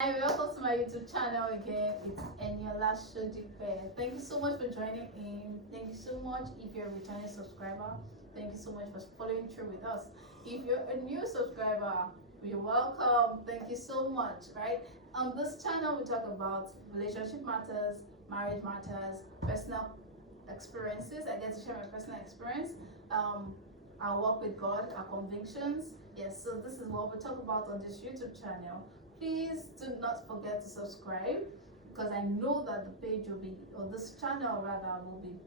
Hi, welcome to my YouTube channel again. It's Eniola Shodipe. Thank you so much for joining in. Thank you so much if you're a returning subscriber. Thank you so much for following through with us. If you're a new subscriber, you're welcome. Thank you so much. Right? On this channel, we talk about relationship matters, marriage matters, personal experiences. I get to share my personal experience. Our walk with God, our convictions. Yes, so this is what we talk about on this YouTube channel. Please do not forget to subscribe because I know that the page will be, or this channel rather, will be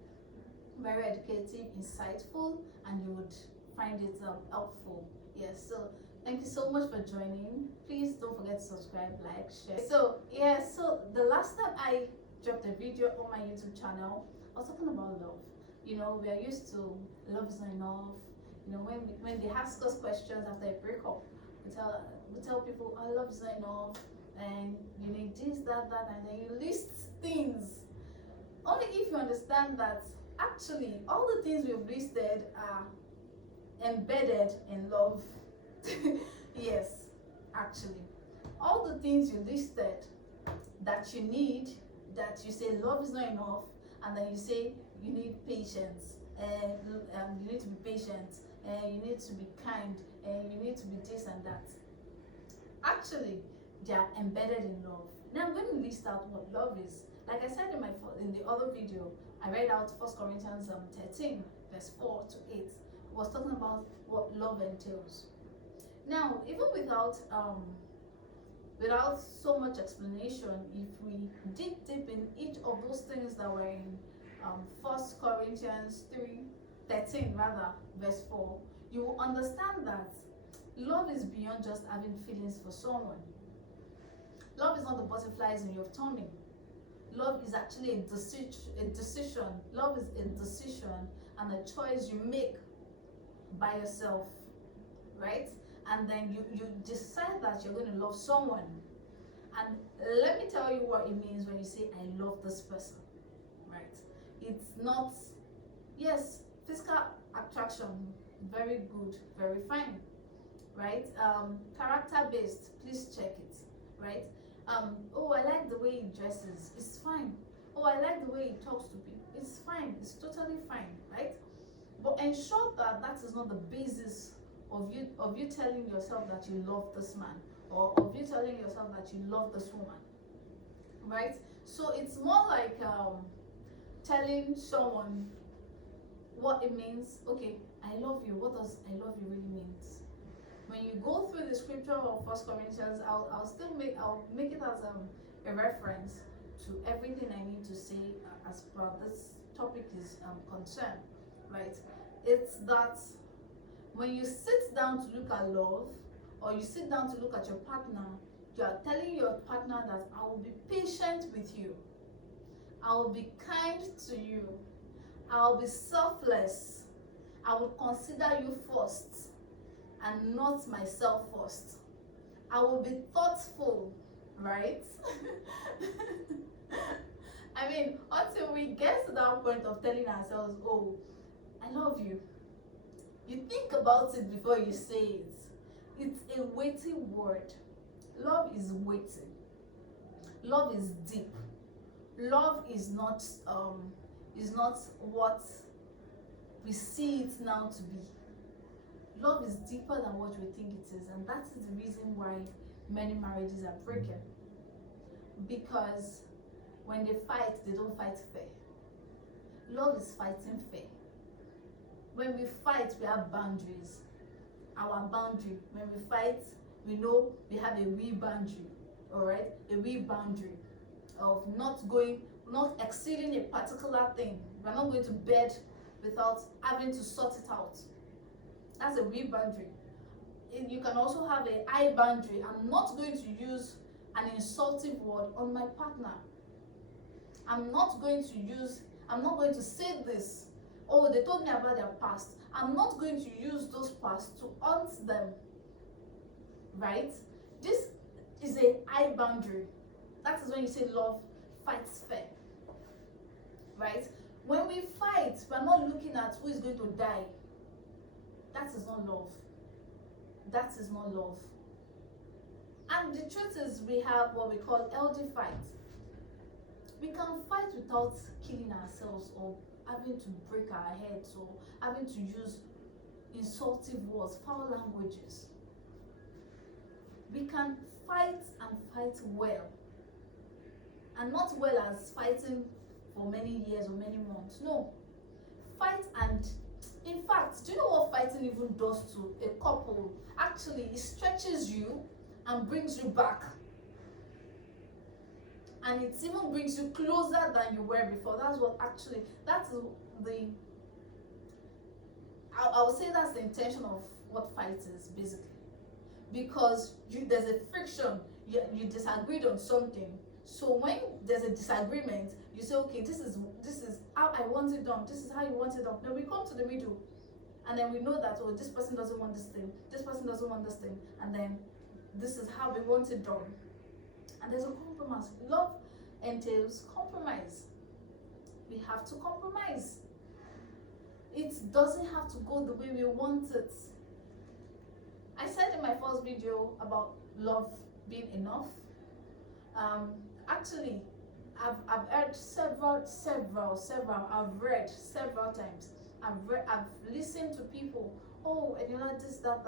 very educative, insightful, and you would find it helpful. Yes, so thank you so much for joining. Please don't forget to subscribe, like, share. So the last time I dropped a video on my YouTube channel, I was talking about love. You know, we are used to love is not enough. You know, when they ask us questions after a breakup, we tell people, I love is not enough, and you need this, that, and then you list things. Only if you understand that actually all the things we've listed are embedded in love. Yes, actually, all the things you listed that you need, that you say love is not enough, and then you say you need patience, and you need to be patient, and you need to be kind, and you need to be this and that. Actually, they are embedded in love. Now I'm going to list out what love is. Like I said in the other video, I read out 1 Corinthians 13 verse 4 to 8. It was talking about what love entails. Now, even without so much explanation, if we dig deep in each of those things that were in 1 Corinthians 13 rather, verse 4, you will understand that love is beyond just having feelings for someone. Love is not the butterflies in your tummy. Love is actually a decision. Love is a decision and a choice you make by yourself, right? And then you decide that you're going to love someone. And let me tell you what it means when you say, I love this person, right? It's not, yes, physical attraction, very good, very fine, right? Character based, please check it, right? Oh, I like the way he dresses, it's fine. Oh, I like the way he talks to people, it's fine, it's totally fine, right? But ensure that that is not the basis of you telling yourself that you love this man, or of you telling yourself that you love this woman, right? So it's more like telling someone what it means. Okay, I love you. What does I love you really means? When you go through the scripture of 1 Corinthians, I'll make it as a reference to everything I need to say as far this topic is concerned, right? It's that when you sit down to look at love, or you sit down to look at your partner, you are telling your partner that I will be patient with you, I will be kind to you, I will be selfless, I will consider you first and not myself first. I will be thoughtful, right? I mean, until we get to that point of telling ourselves, oh, I love you. You think about it before you say it. It's a weighty word. Love is weighty. Love is deep. Love is not what we see it now to be. Love is deeper than what we think it is, and that is the reason why many marriages are broken. Because when they fight, they don't fight fair. Love is fighting fair. When we fight, we have boundaries. Our boundary. When we fight, we know we have a wee boundary. All right, a wee boundary of not exceeding a particular thing. We're not going to bed without having to sort it out. That's a wee boundary. You can also have a high boundary. I'm not going to use an insulting word on my partner. I'm not going to say this. Oh, they told me about their past. I'm not going to use those past to haunt them. Right? This is a high boundary. That is when you say love fights fair. Right? When we fight, we're not looking at who is going to die. That is not love. That is not love. And the truth is, we have what we call healthy fight. We can fight without killing ourselves or having to break our heads or having to use insultive words, foul languages. We can fight and fight well. And not well as fighting for many years or many months. No. Fight, and in fact, do you know what fighting even does to a couple? Actually, it stretches you and brings you back. And it even brings you closer than you were before. That is the, I would say that's the intention of what fight is, basically. Because there's a friction, you disagreed on something. So when there's a disagreement, you say, okay, this is how I want it done, this is how you want it done. Then we come to the middle, and then we know that, oh, this person doesn't want this thing, this person doesn't want this thing, and then this is how we want it done. And there's a compromise. Love entails compromise. We have to compromise. It doesn't have to go the way we want it. I said in my first video about love being enough. Actually, I've heard several, I've read several times. I've listened to people, oh, and you like this, that,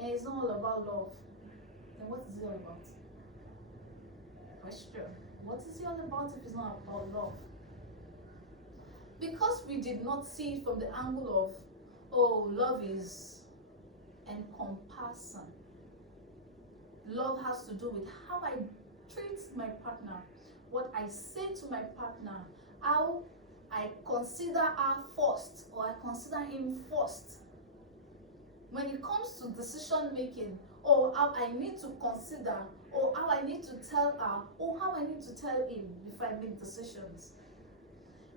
and it's not all about love. Then what is it all about? Question. What is it all about if it's not about love? Because we did not see it from the angle of, oh, love is encompassing. Love has to do with how I treat my partner, what I say to my partner, how I consider her first, or I consider him first. When it comes to decision making, or how I need to consider, or how I need to tell her, or how I need to tell him before I make decisions.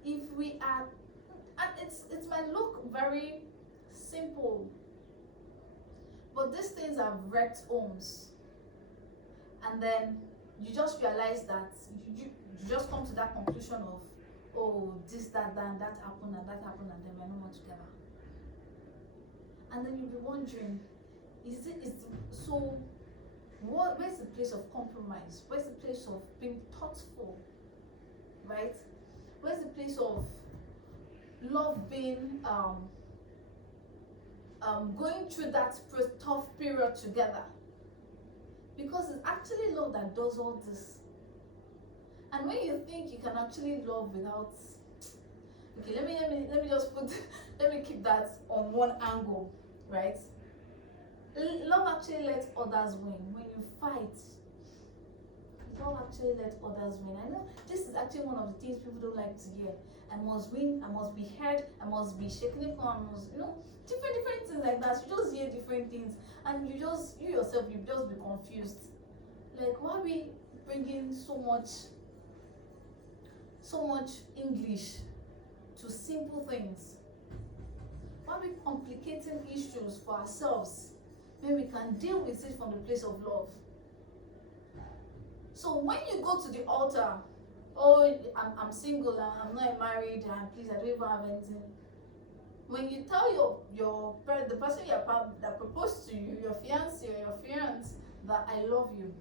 If we are, and it might look very simple, but these things have wrecked homes. And then you just realize that you just come to that conclusion of, oh, this, that happened, and then we're no more together. And then you'll be wondering, where's the place of compromise? Where's the place of being thoughtful? Right? Where's the place of love being going through that tough period together? Because it's actually love that does all this. And when you think you can actually love without, okay, let me just let me keep that on one angle, right? Love actually lets others win. When you fight, love actually lets others win. I know this is actually one of the things people don't like to hear. I must win, I must be heard, I must be shaken up, I must, different things like that. You just hear different things, and you yourself, you just be confused. Like, why are we bringing so much English to simple things? Why are we complicating issues for ourselves when we can deal with it from the place of love? So when you go to the altar, oh, I'm single, I'm not married, and please, I don't even have anything. When you tell the person that proposed to you, your fiancé or your fiancé, that I love you,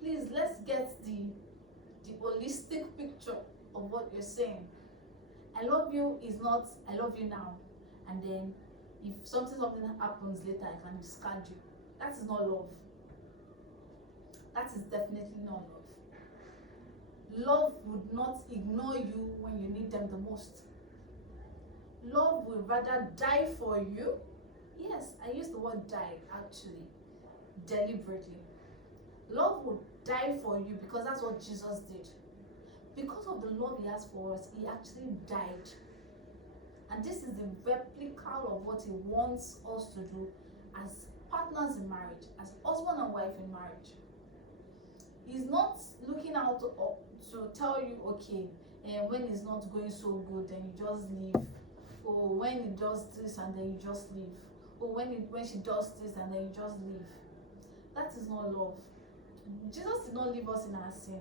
please, let's get the holistic picture of what you're saying. I love you is not I love you now, and then if something happens later, I can discard you. That is not love. That is definitely not love. Love would not ignore you when you need them the most. Love will rather die for you. Yes, I use the word die actually, deliberately. Love will die for you because that's what Jesus did. Because of the love he has for us, he actually died. And this is the replica of what he wants us to do as partners in marriage, as husband and wife in marriage. He's not looking out to tell you, okay, when it's not going so good, then you just leave. Or when he does this and then you just leave. Or when she does this and then you just leave. That is not love. Jesus did not leave us in our sin.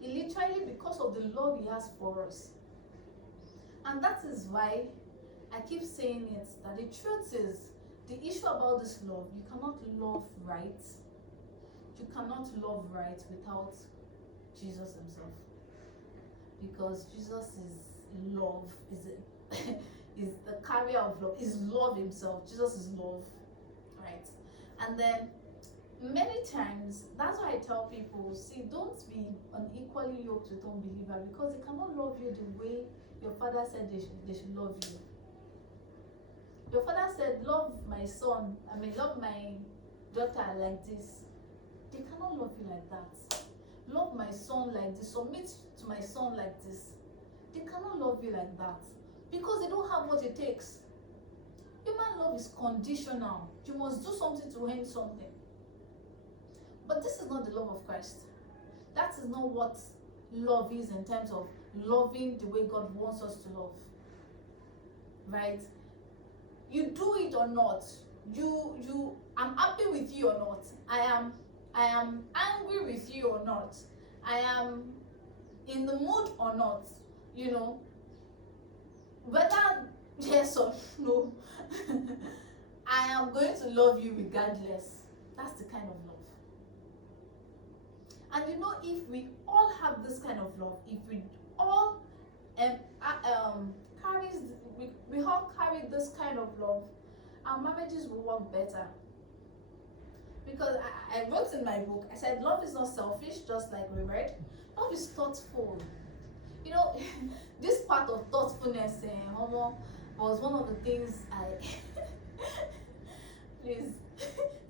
He literally, because of the love he has for us. And that is why I keep saying it, that the truth is, the issue about this love, you cannot love right you cannot love right without Jesus himself, because Jesus is love, is the carrier of love, is love himself. Jesus is love, right? And then many times, that's why I tell people, see, don't be unequally yoked with unbeliever, because they cannot love you the way your father said they should love you. Your father said, love my son, love my daughter like this. They cannot love you like that. Love my son like this, submit to my son like this. They cannot love you like that, because they don't have what it takes. Human love is conditional. You must do something to earn something. But this is not the love of Christ. That is not what love is, in terms of loving the way God wants us to love. Right? You do it or not. I'm happy with you or not. I am angry with you or not. I am in the mood or not. Whether yes or no, I am going to love you regardless. That's the kind of love. And if we all have this kind of love, if we all we all carry this kind of love, our marriages will work better. Because I wrote in my book, I said love is not selfish, just like we read. Love is thoughtful. This part of thoughtfulness was one of the things please,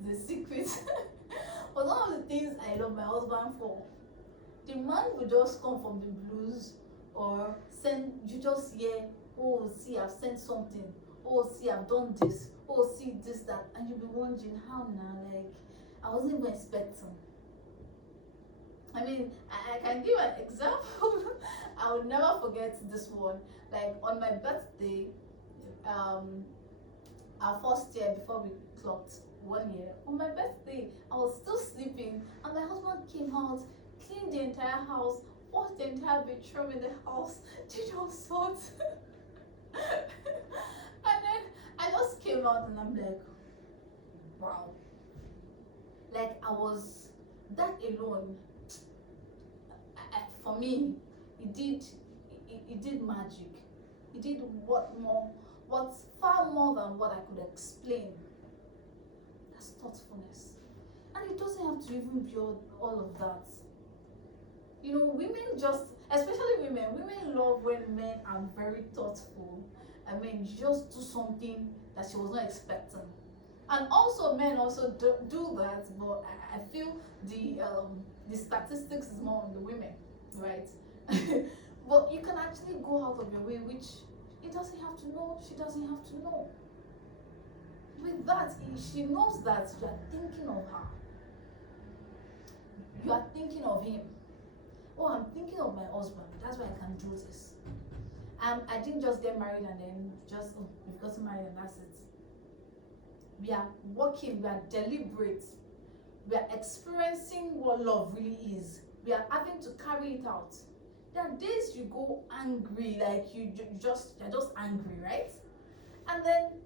the secret was one of the things I love my husband for. The man will just come from the blues, or you just hear, oh, see, I've sent something, oh, see, I've done this, oh, see, this, that, and you'll be wondering, how now? Like, I wasn't even expecting. I can give an example. I will never forget this one. Like, on my birthday, our first year before we clocked 1 year, on my birthday, I was still sleeping, and my husband came out, cleaned the entire house, washed the entire bedroom in the house, did all sorts. And then I just came out, and I'm like, wow. Like, I was, that alone, for me, it did magic. It did what's far more than what I could explain. That's thoughtfulness. And it doesn't have to even be all of that. Women especially women love when men are very thoughtful. Just do something that she was not expecting. And also men also do that, but I feel the statistics is more on the women, right? But you can actually go out of your way, which she doesn't have to know. With that, she knows that you are thinking of her. You are thinking of him. Oh, I'm thinking of my husband. That's why I can do this. I didn't just get married and then we've gotten married and that's it. We are working, we are deliberate. We are experiencing what love really is. We are having to carry it out. There are days you go angry, like you're just angry, right? And then,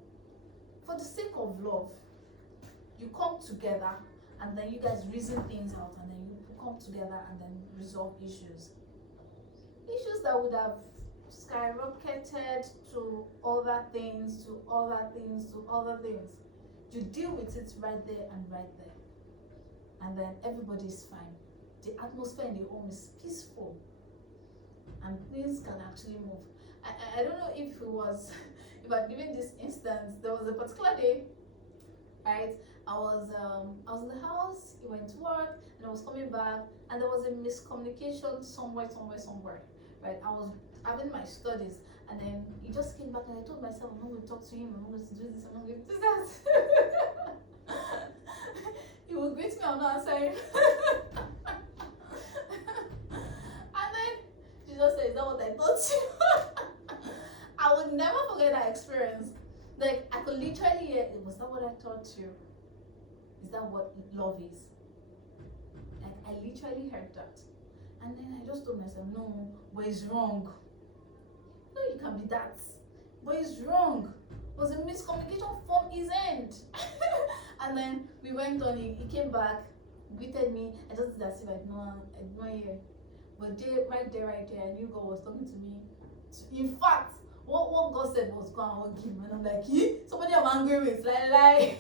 for the sake of love, you come together, and then you guys reason things out, and then you come together and then resolve issues. Issues that would have skyrocketed to other things. You deal with it right there and right there. And then everybody's fine. The atmosphere in the home is peaceful. And things can actually move. I don't know if if I'm giving this instance, there was a particular day, right? I was in the house, he went to work, and I was coming back, and there was a miscommunication somewhere, right? I was having my studies, and then he just came back, and I told myself, I'm not going to talk to him, I'm not going to do this, I'm not going to do that. He will greet me, I'm not answering. And then she just said, is that what I taught you? I would never forget that experience. Like, I could literally hear, was that what I taught you? Is that what love is? Like, I literally heard that. And then I just told myself, no, but it's wrong. No, you can be that. But it's wrong. It was a miscommunication from his end. And then we went on, he came back, greeted me. I just did as if I did not hear. But right there, I knew God was talking to me. In fact, what God said was go and hug him, and I'm like, somebody I'm angry with, like.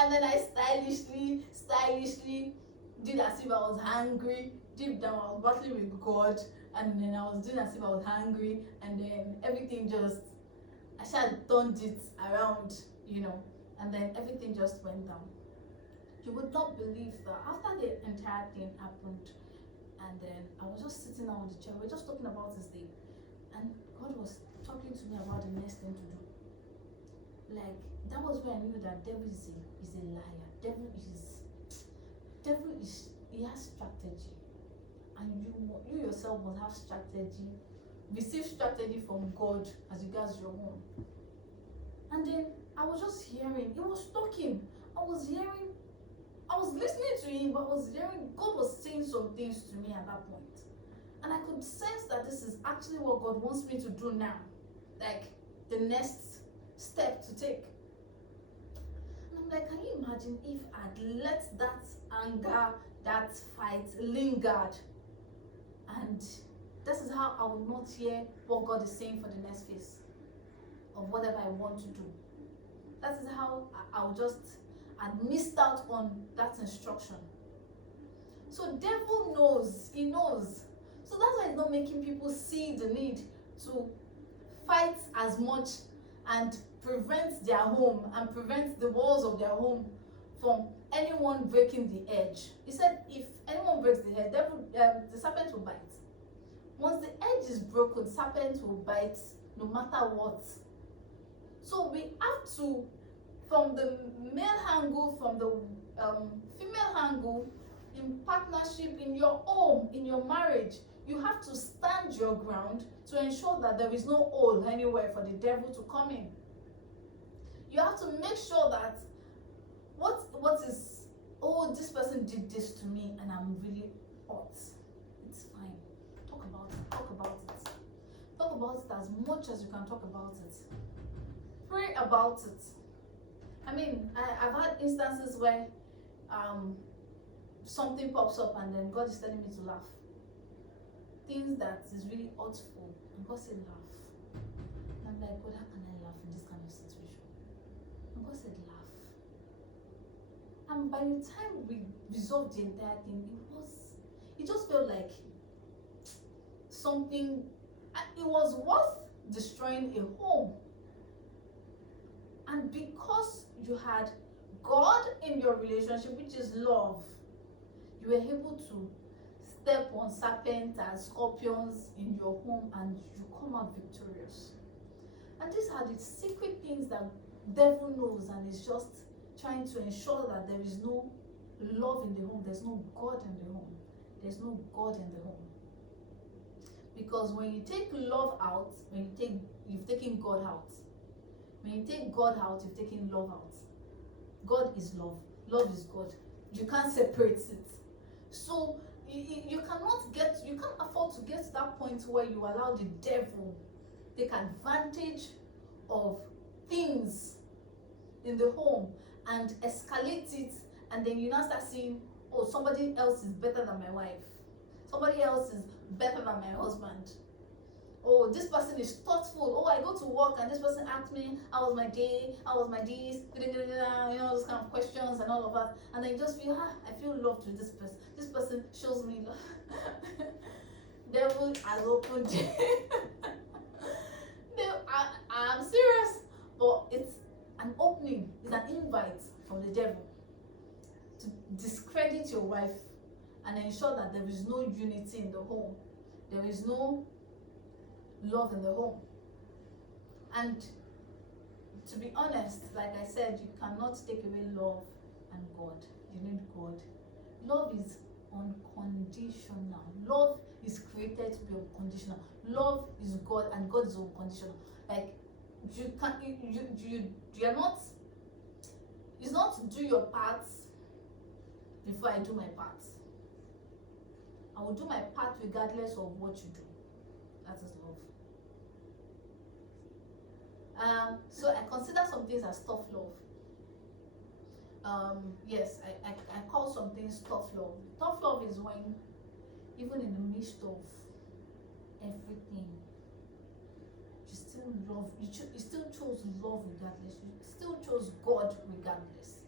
And then I stylishly did as if I was hungry. Deep down, I was battling with God, and then I was doing as if I was hungry, and then everything just, I just turned it around, and then everything just went down. You would not believe that after the entire thing happened, and then I was just sitting down on the chair, we were just talking about his day, and God was talking to me about the next thing to do. Like, that was when I knew that devil is a liar. Devil is, he has strategy, and you yourself must have strategy. Receive strategy from God as regards your own. And then I was just hearing, he was talking. I was listening to him, but I was hearing God was saying some things to me at that point. And I could sense that this is actually what God wants me to do now. Like, the next step to take. And I'm like, can you imagine if I'd let that anger, that fight lingered, and this is how I will not hear what God is saying for the next phase of whatever I want to do. That is how I'll just, I'd missed out on that instruction. So devil knows, he knows. So that's why he's not making people see the need to fight as much and prevent their home and prevent the walls of their home from anyone breaking the edge. He said if anyone breaks the edge, the serpent will bite. Once the edge is broken, serpent will bite no matter what. So we have to, from the male angle, from the female angle, in partnership, in your home, in your marriage, you have to stand your ground to ensure that there is no hole anywhere for the devil to come in. You have to make sure that what is, oh, this person did this to me and I'm really hurt. It's fine. Talk about it. Talk about it. Talk about it as much as you can talk about it. Pray about it. I mean, I've had instances where something pops up and then God is telling me to laugh. Things that is really hurtful, and God said laugh. And I'm like, God, how can I laugh in this kind of situation? And God said laugh. And by the time we resolved the entire thing, it just felt like something, it was worth destroying a home. And because you had God in your relationship, which is love, you were able to step on serpents and scorpions in your home and you come out victorious. And these are the secret things that devil knows and is just trying to ensure that there is no love in the home, there's no God in the home. There's no God in the home. Because when you take love out, you've taken God out. When you take God out, you've taken love out. God is love. Love is God. You can't separate it. So you can't afford to get to that point where you allow the devil take advantage of things in the home and escalate it, and then you now start seeing, oh, somebody else is better than my wife. Somebody else is better than my husband. Oh, this person is thoughtful. Oh, I go to work and this person asks me, how was my day? How was my this? Those kind of questions and all of that. And then you just feel, I feel loved with this person. This person shows me love. Devil has opened. I'm serious. But it's an opening, it's an invite from the devil to discredit your wife and ensure that there is no unity in the home. There is no love in the home. And to be honest, like I said, you cannot take away love and God. You need God. Love is unconditional. Love is created to be unconditional. Love is God and God is unconditional. Like you're not, it's not do your part before I do my part. I will do my part regardless of what you do. That is love. So I consider some things as tough love. Yes, I call some things tough love. Tough love is when, even in the midst of everything, you still love, you still chose love regardless. You still chose God regardless.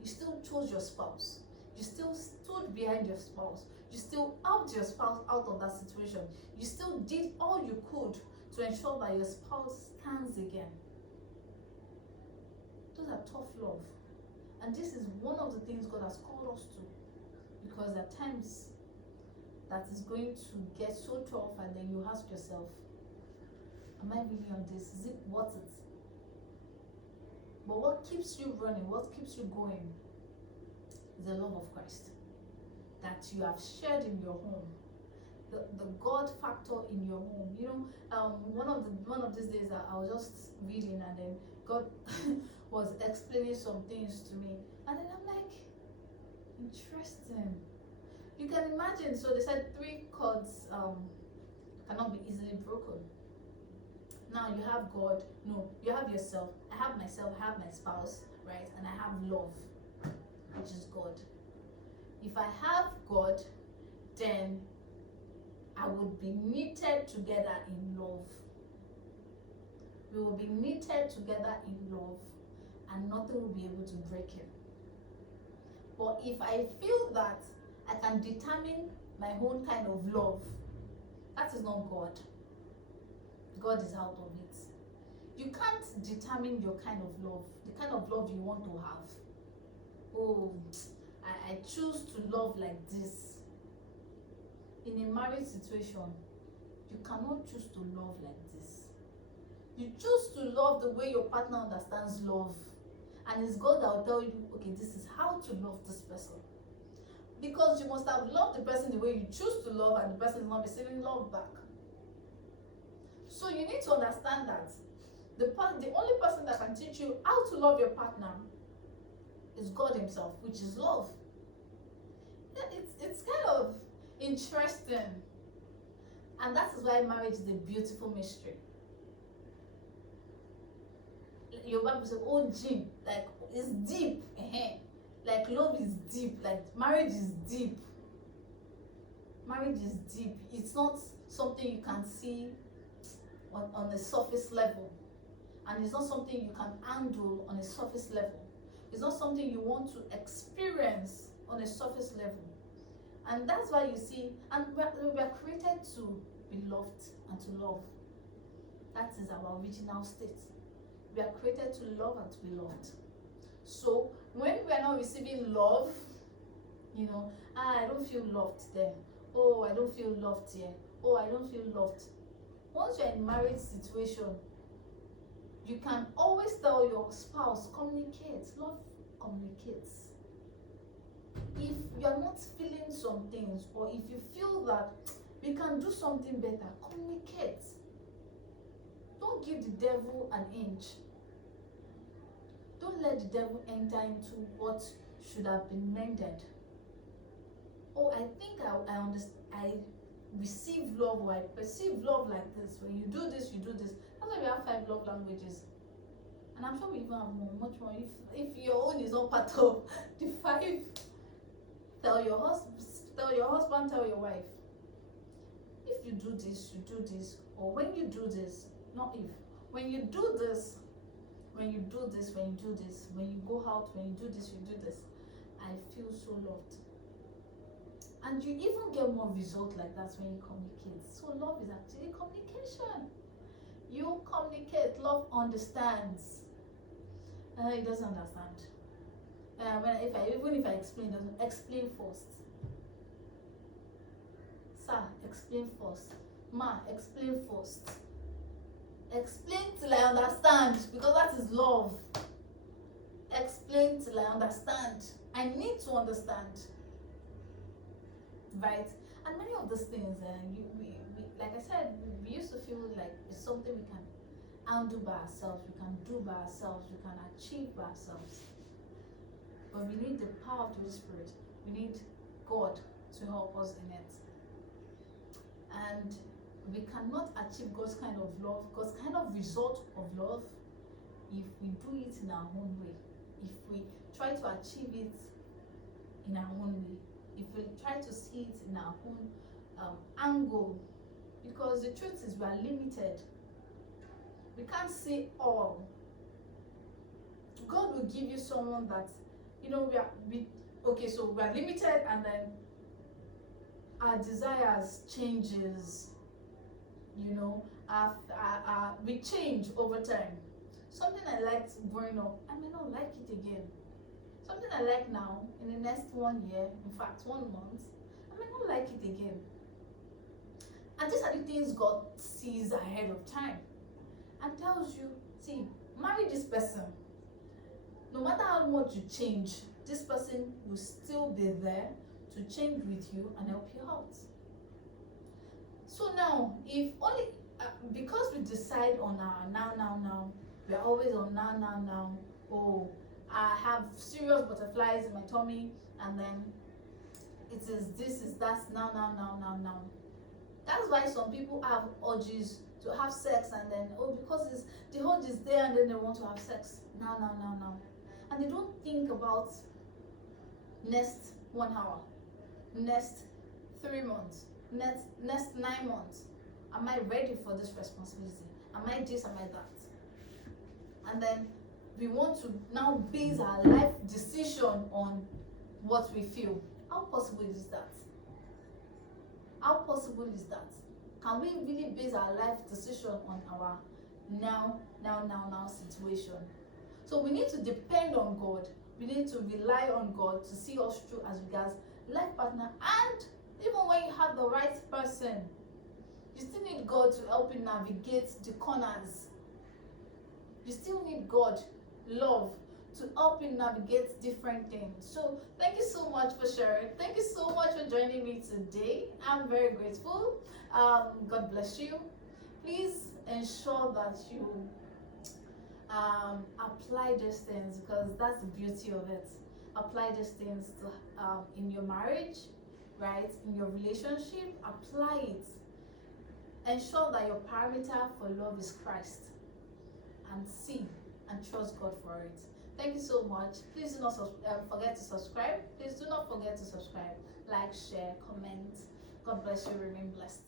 You still chose your spouse. You still stood behind your spouse. You still helped your spouse out of that situation. You still did all you could to ensure that your spouse stands again. Those are tough love. And this is one of the things God has called us to. Because there are times that is going to get so tough, and then you ask yourself, am I really on this? Is it worth it? But what keeps you running, what keeps you going, is the love of Christ that you have shared in your home. The God factor in your home. You know, one of these days I was just reading, and then God was explaining some things to me, and then I'm like, interesting. You can imagine. So they said 3 cords cannot be easily broken. Now you have God. No, you have yourself. I have myself. I have my spouse, right? And I have love, which is God. If I have God, then I would be knitted together in love. We will be knitted together in love, and nothing will be able to break it. But if I feel that I can determine my own kind of love, that is not God. God is out of it. You can't determine your kind of love, the kind of love you want to have. Oh, I choose to love like this. In a marriage situation, you cannot choose to love like this. You choose to love the way your partner understands love. And it's God that will tell you, okay, this is how to love this person. Because you must have loved the person the way you choose to love, and the person is not receiving love back. So you need to understand that the only person that can teach you how to love your partner is God himself, which is love. It's kind of interesting. And that is why marriage is a beautiful mystery. Your Bible says, oh, Jim, like, it's deep. Like, love is deep. Like, marriage is deep. Marriage is deep. It's not something you can see on a surface level. And it's not something you can handle on a surface level. It's not something you want to experience on a surface level. And that's why you see, and we are created to be loved and to love. That is our original state. We are created to love and to be loved. So when we are not receiving love, you know, I don't feel loved there. Oh, I don't feel loved here. Oh, I don't feel loved. Once you're in a marriage situation, you can always tell your spouse, communicate. Love communicates. If you're not feeling some things, or if you feel that we can do something better, communicate. Don't give the devil an inch. Don't let the devil enter into what should have been mended. Oh, I think I understand. I receive love, or I perceive love like this. When you do this, you do this. That's why we have 5 love languages. And I'm sure we even have much more. If your own is not part of the 5, tell your husband, tell your wife. If you do this, you do this. Or when you do this, not if. When you do this, when you do this, when you do this, when you go out, when you do this, you do this, I feel so loved. And you even get more result like that when you communicate. So love is actually communication. You communicate. Love understands. It doesn't understand. Even if I explain, it doesn't explain first. Sir, explain first. Ma, explain first. Explain till I understand, because that is love. Explain till I understand. I need to understand. Right? And many of those things, we like I said, we used to feel like it's something we can handle by ourselves, we can do by ourselves, we can achieve by ourselves. But we need the power of the Holy Spirit. We need God to help us in it. And we cannot achieve God's kind of love, God's kind of result of love, if we do it in our own way. if we try to achieve it in our own way, if we try to see it in our own angle, because the truth is we are limited. We can't see all. God will give you someone that, we are limited, and then our desires changes, we change over time. Something I liked growing up, I may not like it again. Something I like now, in the next 1 year, in fact 1 month, I may not like it again. And these are the things God sees ahead of time and tells you, see, marry this person. No matter how much you change, this person will still be there to change with you and help you out. So now, if only because we decide on our now, we are always on now. Oh, I have serious butterflies in my tummy, and then it is this, is that, now. That's why some people have urges to have sex, and then, because the urge is there, and then they want to have sex now. And they don't think about next 1 hour, next 3 months, next 9 months. Am I ready for this responsibility? Am I this, am I that? And then we want to now base our life decision on what we feel. How possible is that? How possible is that? Can we really base our life decision on our now situation? So we need to depend on God. We need to rely on God to see us through as regards life partner. And even when you have the right person, you still need God to help you navigate the corners. You still need God, love, to help you navigate different things. So thank you so much for sharing. Thank you so much for joining me today. I'm very grateful. God bless you. Please ensure that you apply these things, because that's the beauty of it. Apply these things to in your marriage, right? In your relationship, apply it. Ensure that your parameter for love is Christ, and see and trust God for it. Thank you so much. Please do not forget to subscribe. Please do not forget to subscribe, like, share, comment. God bless you. Remain blessed.